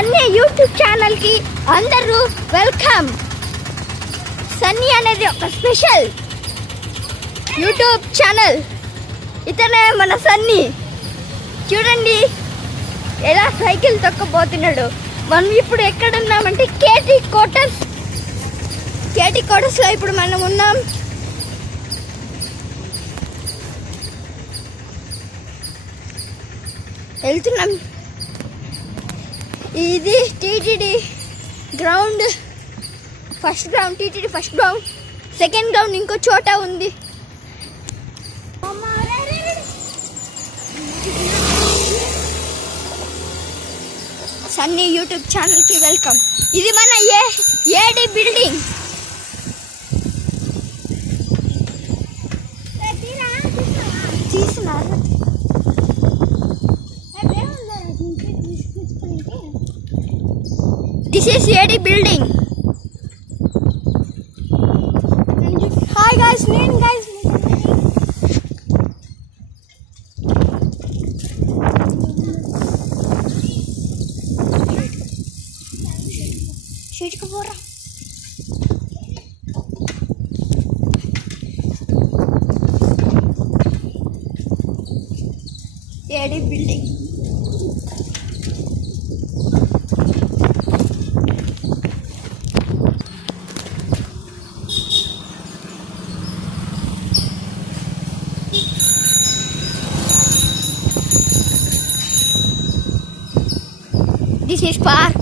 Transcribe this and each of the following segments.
Sunny YouTube ఛానల్కి అందరూ welcome. Sunny అనేది ఒక స్పెషల్ యూట్యూబ్ ఛానల్. ఇతనే మన సన్నీ. చూడండి ఎలా సైకిల్ తొక్కబోతున్నాడు. మనం ఇప్పుడు ఎక్కడున్నామంటే కేటీ క్వార్టర్స్లో ఇప్పుడు మనం ఉన్నాం. వెళ్తున్నాం. ఇది TTD ground, first ground, TTD first ground. Second ground ఇంకో చోట ఉంది. సన్నీ యూట్యూబ్ ఛానల్కి వెల్కమ్. ఇది మన ఏడి బిల్డింగ్. తీసినారు. This is AD building. Hi guys, నేను guys. షీట్ కు పోరా. AD building. This is park.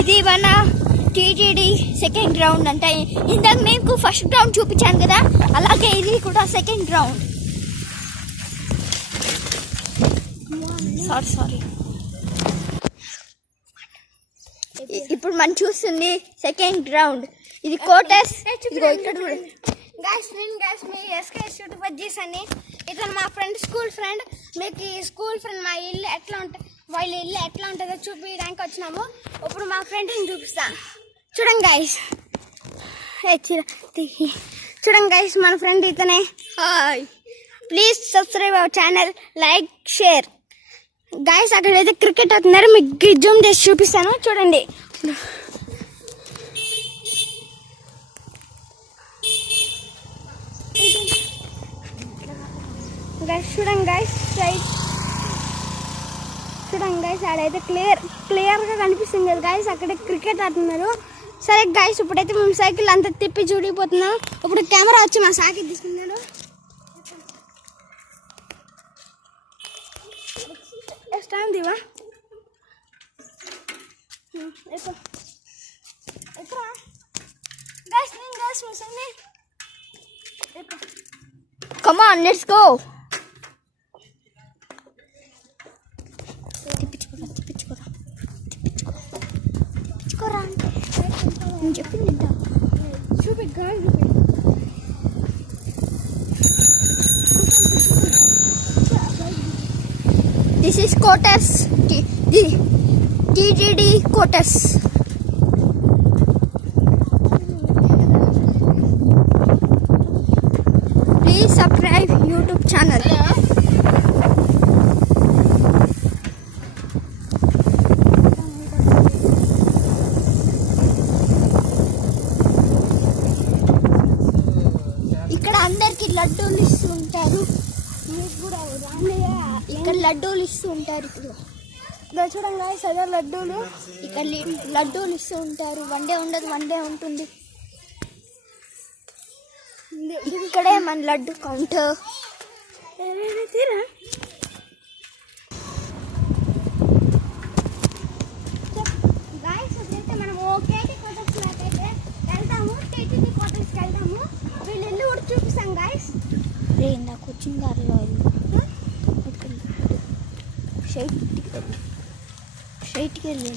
ఇది మన టీటీడీ సెకండ్ గ్రౌండ్. అంటే ఇందాక మీకు ఫస్ట్ గ్రౌండ్ చూపించాను కదా, అలాగే ఇది కూడా సెకండ్ గ్రౌండ్. సారీ. ఇప్పుడు మనం చూస్తుంది సెకండ్ గ్రౌండ్. ఇది కోటర్స్. మీ ఎస్కే యూట్యూబ్ వచ్చేసని ఇతను మా ఫ్రెండ్, స్కూల్ ఫ్రెండ్. మీకు ఈ స్కూల్ ఫ్రెండ్ మా ఇల్లు ఎట్లా ఉంటుంది, వాళ్ళ ఇల్లు ఎట్లా ఉంటుందో చూపించడానికి వచ్చినాము. ఇప్పుడు మా ఫ్రెండ్ని చూపిస్తా. చూడండి గైస్, చూడండి గైస్, మన ఫ్రెండ్ ఇతనే. Hi, please subscribe our channel, like, share. Guys అక్కడైతే క్రికెట్ అవుతున్నారు, మీకు జూమ్ చేసి చూపిస్తాను. చూడండి. గైస్ చూడండి గైస్, రైట్ చూడండి గైస్, ఆడైతే క్లియర్గా కనిపిస్తుంది కదా గైస్, అక్కడ క్రికెట్ ఆడుతున్నారు. సరే గైస్, ఇప్పుడైతే మేము సైకిల్ అంతా తిప్పి చూడిపోతున్నాం. ఇప్పుడు కెమెరా వచ్చి మా సాకి తీసుకున్నాడు. టైం దివా come on, let's go. తిప్పించుకోరా అంటే నేను చెప్పింది చూపి. This is quarters, TTD quarters. Please subscribe YouTube channel. ఇక్కడ అందరికి లడ్డూలు ఇస్తూ ఉంటారు. ఇక్కడ లడ్డూలు ఇస్తూ ఉంటారు. ఇప్పుడు చూడండి అదే లడ్డూలు. ఇక్కడ లడ్డూలు ఇస్తూ ఉంటారు. వన్ డే ఉండదు, వన్ డే ఉంటుంది. ఇక్కడే మన లడ్డు కౌంటర్. మనము కేటీ క్వార్టర్స్లోకి అయితే వెళ్తాము. టీటీడీ క్వార్టర్స్కి వెళ్తాము. వీళ్ళు ఇల్లు కూడా చూపిస్తాం గైస్. నాకు వచ్చిన గారిలో స్ట్రైట్కి వెళ్ళి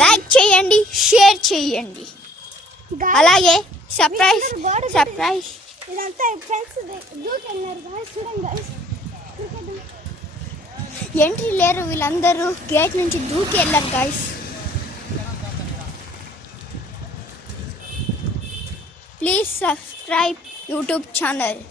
లైక్ చేయండి, షేర్ చేయండి, అలాగే సర్ప్రైజ్ ఇదంతా ఫ్రెండ్స్ దూకెళ్ళారు గాయస్, చూడండి గాయస్. ఎంట్రీ లేరు వీళ్ళందరూ, గేట్ నుంచి దూకి వెళ్ళారు guys. Please subscribe YouTube channel.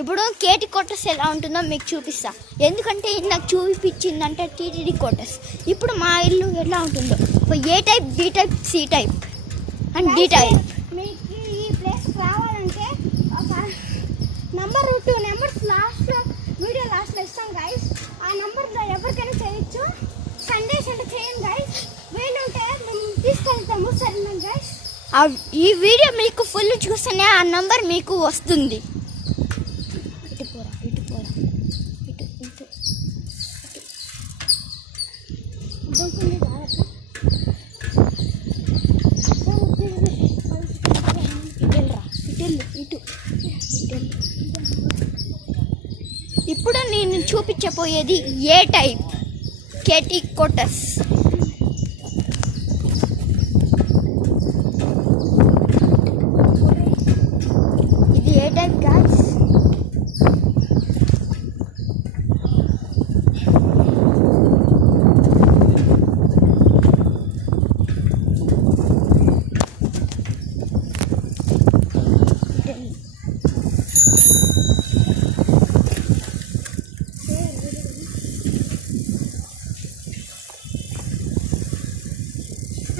ఇప్పుడు కేటీ కోటర్స్ ఎలా ఉంటుందో మీకు చూపిస్తా. ఎందుకంటే నాకు చూపించిందంటే టీటీడీ కోటర్స్. ఇప్పుడు మా ఇల్లు ఎలా ఉంటుందో, A type, B type, C type and D type. మీకు ఈ ప్లేస్ రావాలంటే ఒక నంబర్ 2 నెంబర్స్ వీడియో లాస్ట్లో ఇస్తాం గైస్. ఆ నెంబర్లో ఎవరికైనా చేయొచ్చు. సండేస్ అంటే చేయండి గైస్, వీలుంటే మేము తీసుకెళ్తాము. సరేనా గైస్? ఈ వీడియో మీకు ఫుల్ చూస్తేనే ఆ నంబర్ మీకు వస్తుంది. ఇప్పుడు నేను చూపించబోయేది ఏ టైప్ కేటీ కోటర్స్. ఇది ఏ టైప్ గాయ్స్.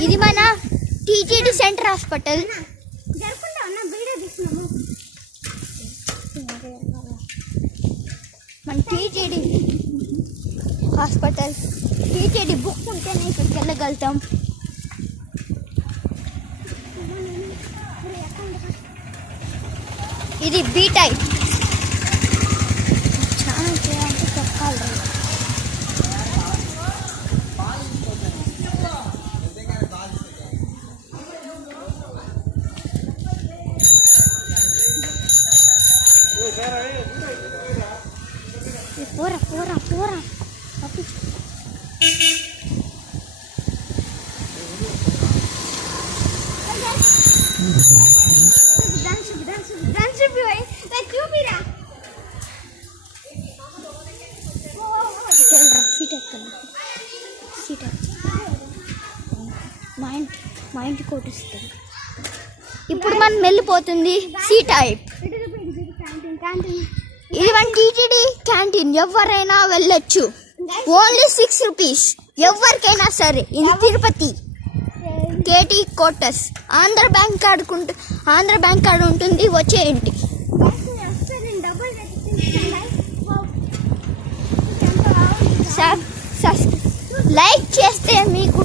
ఇది మన టీటీడీ సెంటర్ హాస్పిటల్. మన టీటీడీ హాస్పిటల్. టీటీడీ బుక్ ఉంటేనే ఇక్కడికి వెళ్ళగలుగుతాం. ఇది బి టైప్. చాలా చేయాలంటే చెప్పాలి. పోరా మా ఇంటి కోటిస్తుంది. ఇప్పుడు మనం వెళ్ళిపోతుంది సి టైప్. ఇది మన టీటీడీ క్యాంటీన్. ఎవరైనా వెళ్ళొచ్చు. ఓన్లీ 6 రూపీస్ ఎవరికైనా సరే. ఇది Tirupati KT కోటర్స్. Andhra bank card ఉంటుంది. వచ్చేయండి. లైక్ చేస్తే మీకు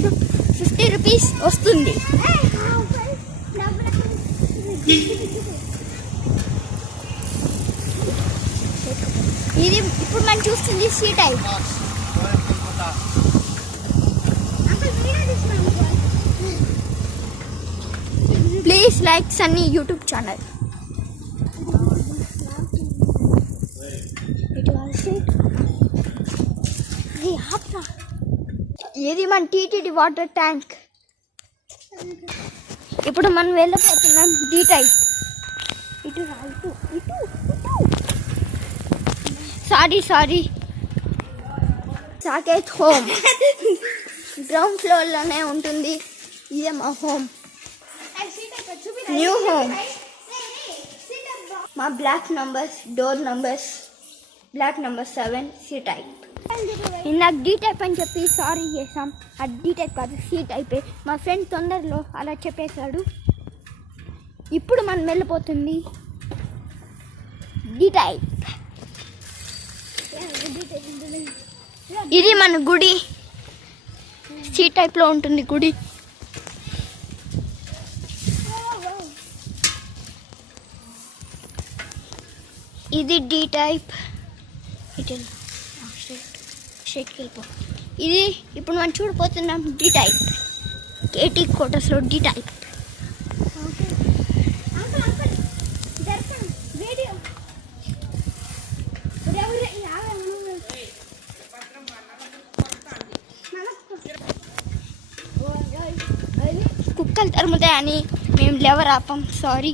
50 రూపీస్ వస్తుంది. ఇది ఇప్పుడు మనం చూస్తుంది C type. Please like Sunny YouTube channel. ఇది మన టీటీడీ వాటర్ ట్యాంక్. ఇప్పుడు మనం వెళ్ళిపోతున్నాం డి టైప్. ఇటు సారీ సాకేత్ హోమ్. గ్రౌండ్ ఫ్లోర్లోనే ఉంటుంది. ఇదే మా హోమ్, న్యూ హోమ్. మా block numbers, door numbers block number 7 C type. నాకు డి టైప్ అని చెప్పి సారీ చేసాం. అది డి టైప్ కాదు, సి టైపే. మా ఫ్రెండ్ తొందరలో అలా చెప్పేశాడు. ఇప్పుడు మనం వెళ్ళిపోతుంది డి టైప్. ఇది మన గుడి. సి టైప్లో ఉంటుంది గుడి. ఇది డి టైప్. స్ట్రైట్కి వెళ్ళిపో. ఇది ఇప్పుడు మనం చూడబోతున్నాం డి టైప్. కేటీ కోటర్స్లో డి టైప్. కుక్కలు తరుముతాయని మేము లెవర్ ఆపం, సారీ.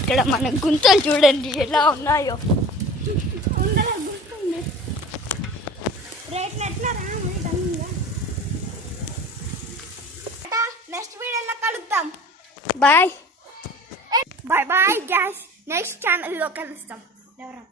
ఇక్కడ మన గుంతలు చూడండి ఎలా ఉన్నాయో. నెక్స్ట్ వీడియోలో కలుద్దాం. Bye bye bye guys. Next ఛానల్లో కలుస్తాం. ఎవరా